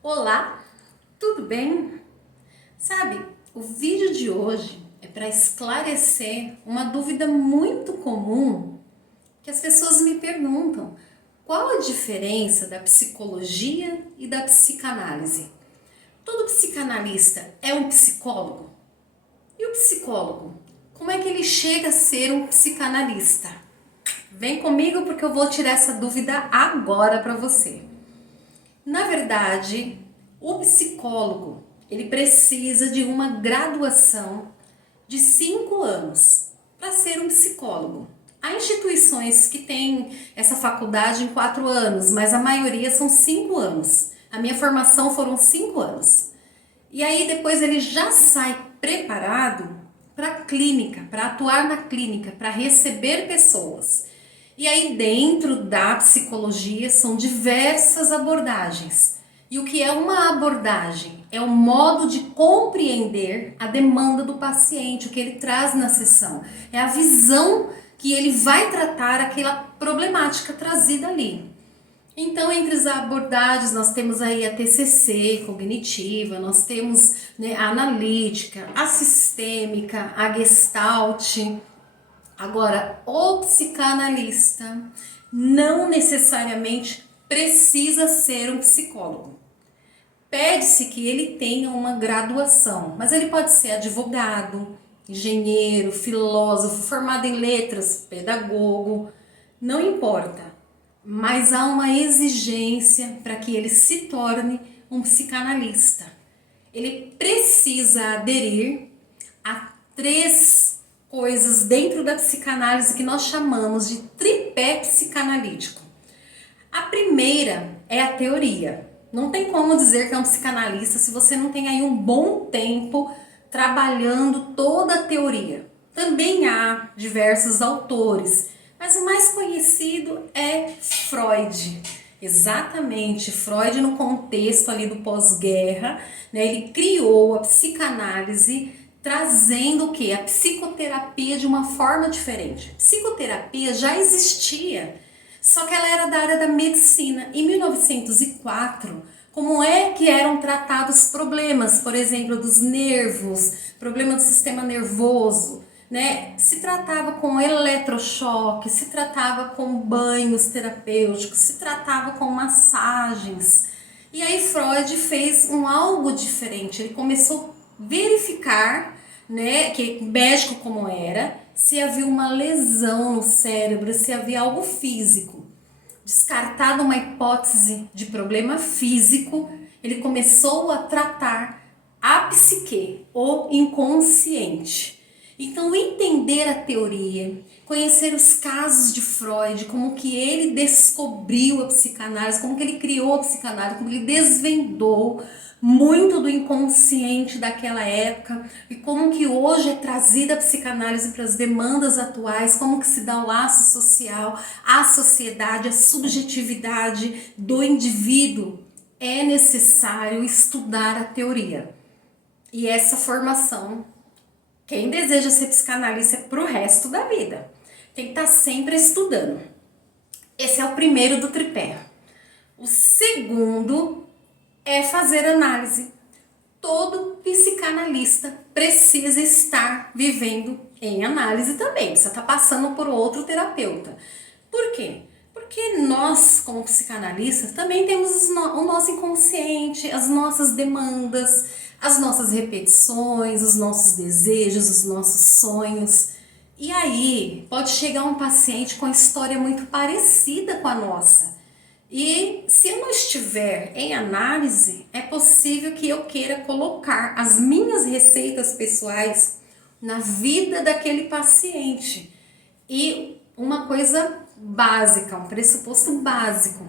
Olá, tudo bem? Sabe, o vídeo de hoje é para esclarecer uma dúvida muito comum que as pessoas me perguntam: qual a diferença da psicologia e da psicanálise? Todo psicanalista é um psicólogo? E o psicólogo? Como é que ele chega a ser um psicanalista? Vem comigo porque eu vou tirar essa dúvida agora para você. Na verdade, o psicólogo, ele precisa de uma graduação de 5 anos para ser um psicólogo. Há instituições que têm essa faculdade em 4 anos, mas a maioria são 5 anos. A minha formação foram 5 anos. E aí depois ele já sai preparado para a clínica, para atuar na clínica, para receber pessoas. E aí dentro da psicologia são diversas abordagens. E o que é uma abordagem? É o modo de compreender a demanda do paciente, o que ele traz na sessão. É a visão que ele vai tratar aquela problemática trazida ali. Então, entre as abordagens, nós temos aí a TCC cognitiva, nós temos, né, a analítica, a sistêmica, a gestalt. Agora, o psicanalista não necessariamente precisa ser um psicólogo. Pede-se que ele tenha uma graduação, mas ele pode ser advogado, engenheiro, filósofo, formado em letras, pedagogo, não importa. Mas há uma exigência para que ele se torne um psicanalista. Ele precisa aderir a 3 coisas dentro da psicanálise que nós chamamos de tripé psicanalítico. A primeira é a teoria. Não tem como dizer que é um psicanalista se você não tem aí um bom tempo trabalhando toda a teoria. Também há diversos autores, mas o mais conhecido é Freud. Exatamente, Freud no contexto ali do pós-guerra, né, ele criou a psicanálise trazendo o que? A psicoterapia de uma forma diferente. Psicoterapia já existia, só que ela era da área da medicina. Em 1904, como é que eram tratados problemas, por exemplo, dos nervos, problema do sistema nervoso, né? Se tratava com eletrochoque, se tratava com banhos terapêuticos, se tratava com massagens. E aí Freud fez algo diferente. Ele começou a verificar, né, que médico como era, se havia uma lesão no cérebro, se havia algo físico. Descartada uma hipótese de problema físico, ele começou a tratar a psique, o inconsciente. Então, entender a teoria, conhecer os casos de Freud, como que ele descobriu a psicanálise, como que ele criou a psicanálise, como ele desvendou muito do inconsciente daquela época e como que hoje é trazida a psicanálise para as demandas atuais, como que se dá o laço social, a sociedade, a subjetividade do indivíduo. É necessário estudar a teoria. E essa formação, quem deseja ser psicanalista é pro resto da vida. Tem que estar sempre estudando. Esse é o primeiro do tripé. O segundo é fazer análise. Todo psicanalista precisa estar vivendo em análise também. Precisa estar passando por outro terapeuta. Por quê? Porque nós, como psicanalistas, também temos o nosso inconsciente, as nossas demandas, as nossas repetições, os nossos desejos, os nossos sonhos. E aí, pode chegar um paciente com uma história muito parecida com a nossa. E se eu não estiver em análise, é possível que eu queira colocar as minhas receitas pessoais na vida daquele paciente. E uma coisa básica, um pressuposto básico: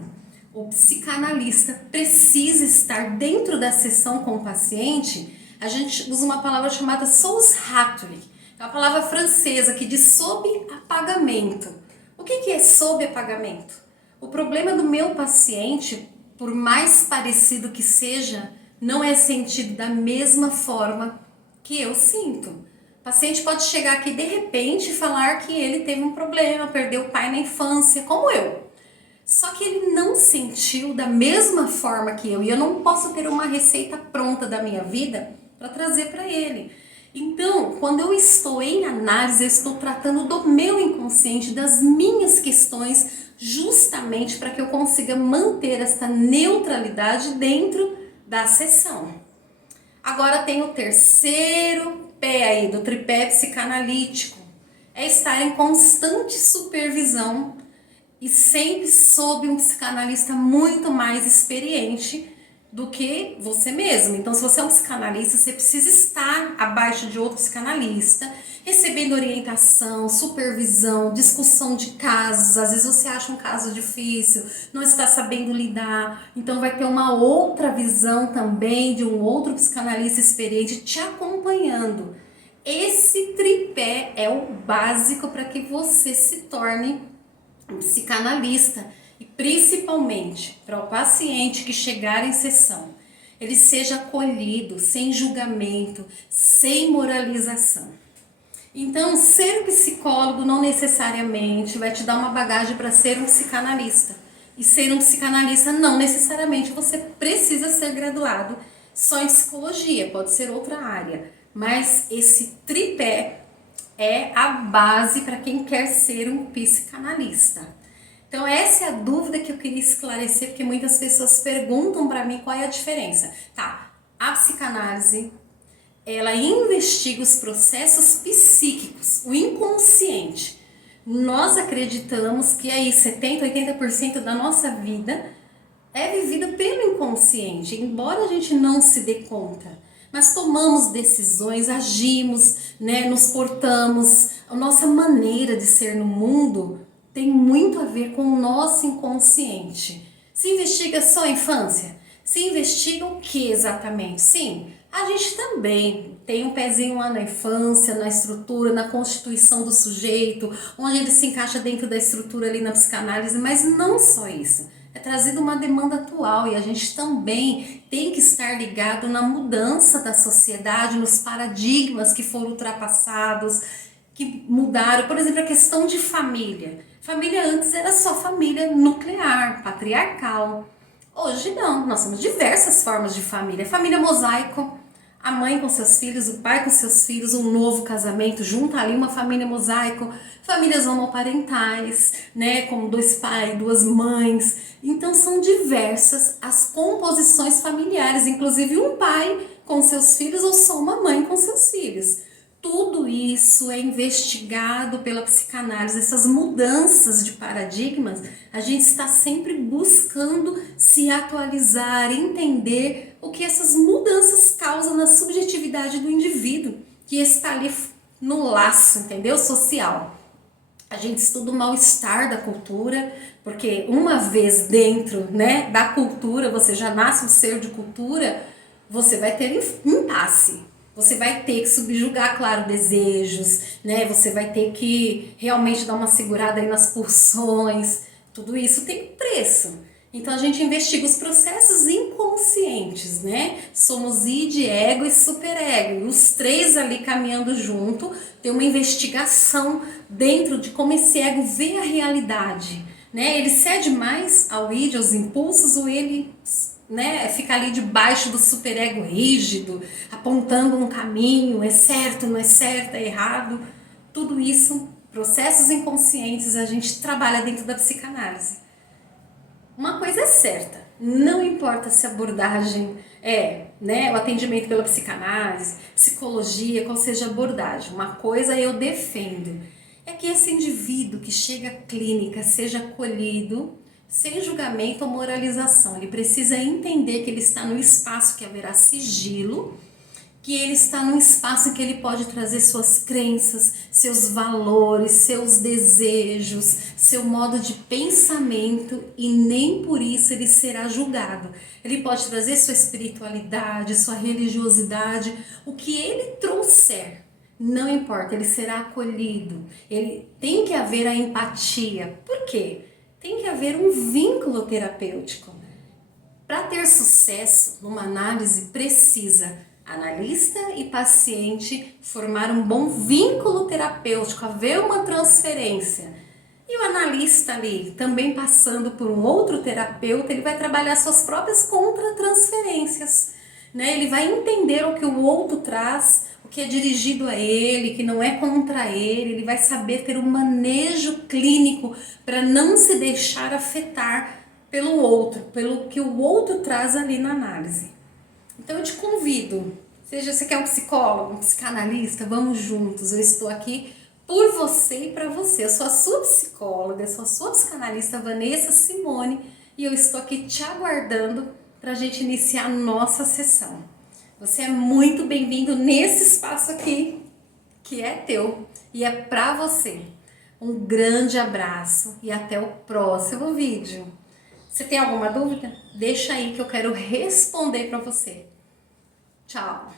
o psicanalista precisa estar dentro da sessão com o paciente. A gente usa uma palavra chamada Sousratuli, é uma palavra francesa que diz sob apagamento. O que é sob apagamento? O problema do meu paciente, por mais parecido que seja, não é sentido da mesma forma que eu sinto. O paciente pode chegar aqui de repente e falar que ele teve um problema, perdeu o pai na infância, como eu. Só que ele não sentiu da mesma forma que eu, e eu não posso ter uma receita pronta da minha vida para trazer para ele. Então, quando eu estou em análise, eu estou tratando do meu inconsciente, das minhas questões, justamente para que eu consiga manter essa neutralidade dentro da sessão. Agora tem o terceiro pé aí do tripé psicanalítico, é estar em constante supervisão e sempre sob um psicanalista muito mais experiente do que você mesmo. Então, se você é um psicanalista, você precisa estar abaixo de outro psicanalista, recebendo orientação, supervisão, discussão de casos. Às vezes você acha um caso difícil, não está sabendo lidar, então vai ter uma outra visão também de um outro psicanalista experiente te acompanhando. Esse tripé é o básico para que você se torne um psicanalista, e principalmente para o paciente que chegar em sessão, ele seja acolhido, sem julgamento, sem moralização. Então, ser psicólogo não necessariamente vai te dar uma bagagem para ser um psicanalista. E ser um psicanalista não necessariamente você precisa ser graduado só em psicologia, pode ser outra área. Mas esse tripé é a base para quem quer ser um psicanalista. Então essa é a dúvida que eu queria esclarecer, porque muitas pessoas perguntam para mim qual é a diferença. Tá, a psicanálise, ela investiga os processos psíquicos, o inconsciente. Nós acreditamos que aí 70%, 80% da nossa vida é vivida pelo inconsciente, embora a gente não se dê conta. Mas tomamos decisões, agimos, né, nos portamos. A nossa maneira de ser no mundo tem muito a ver com o nosso inconsciente. Se investiga só a infância? Se investiga o que exatamente? Sim, a gente também tem um pezinho lá na infância, na estrutura, na constituição do sujeito, onde ele se encaixa dentro da estrutura ali na psicanálise, mas não só isso. É trazido uma demanda atual e a gente também tem que estar ligado na mudança da sociedade, nos paradigmas que foram ultrapassados, que mudaram. Por exemplo, a questão de família. Família antes era só família nuclear, patriarcal. Hoje não, nós temos diversas formas de família. Família mosaico, a mãe com seus filhos, o pai com seus filhos, um novo casamento, junta ali uma família mosaico, famílias homoparentais, né, como 2 pais, 2 mães. Então são diversas as composições familiares, inclusive um pai com seus filhos ou só uma mãe com seus filhos. Tudo isso é investigado pela psicanálise, essas mudanças de paradigmas, a gente está sempre buscando se atualizar, entender o que essas mudanças causam na subjetividade do indivíduo, que está ali no laço, entendeu? Social. A gente estuda o mal-estar da cultura, porque uma vez dentro, né, da cultura, você já nasce um ser de cultura, você vai ter impasse. Você vai ter que subjugar, claro, desejos, né? Você vai ter que realmente dar uma segurada aí nas pulsões. Tudo isso tem preço. Então a gente investiga os processos inconscientes, né? Somos id, ego e superego. E os 3 ali caminhando junto, tem uma investigação dentro de como esse ego vê a realidade, né? Ele cede mais ao id, aos impulsos, ou ele, né, fica ali debaixo do superego rígido, apontando um caminho, é certo, não é certo, é errado. Tudo isso, processos inconscientes, a gente trabalha dentro da psicanálise. Uma coisa é certa, não importa se a abordagem é, né, o atendimento pela psicanálise, psicologia, qual seja a abordagem, uma coisa eu defendo, é que esse indivíduo que chega à clínica seja acolhido, sem julgamento ou moralização. Ele precisa entender que ele está no espaço que haverá sigilo, que ele está num espaço em que ele pode trazer suas crenças, seus valores, seus desejos, seu modo de pensamento, e nem por isso ele será julgado. Ele pode trazer sua espiritualidade, sua religiosidade, o que ele trouxer, não importa, ele será acolhido. Ele tem que haver a empatia. Por quê? Tem que haver um vínculo terapêutico. Para ter sucesso numa análise, precisa analista e paciente formar um bom vínculo terapêutico, haver uma transferência. E o analista ali, também passando por um outro terapeuta, ele vai trabalhar suas próprias contratransferências, né? Ele vai entender o que o outro traz, o que é dirigido a ele, que não é contra ele vai saber ter um manejo clínico para não se deixar afetar pelo outro, pelo que o outro traz ali na análise. Então eu te convido, seja você quer um psicólogo, um psicanalista, vamos juntos, eu estou aqui por você e para você. Eu sou a sua psicóloga, eu sou a sua psicanalista Vanessa Simone e eu estou aqui te aguardando para a gente iniciar a nossa sessão. Você é muito bem-vindo nesse espaço aqui, que é teu e é para você. Um grande abraço e até o próximo vídeo. Você tem alguma dúvida? Deixa aí que eu quero responder para você. Tchau!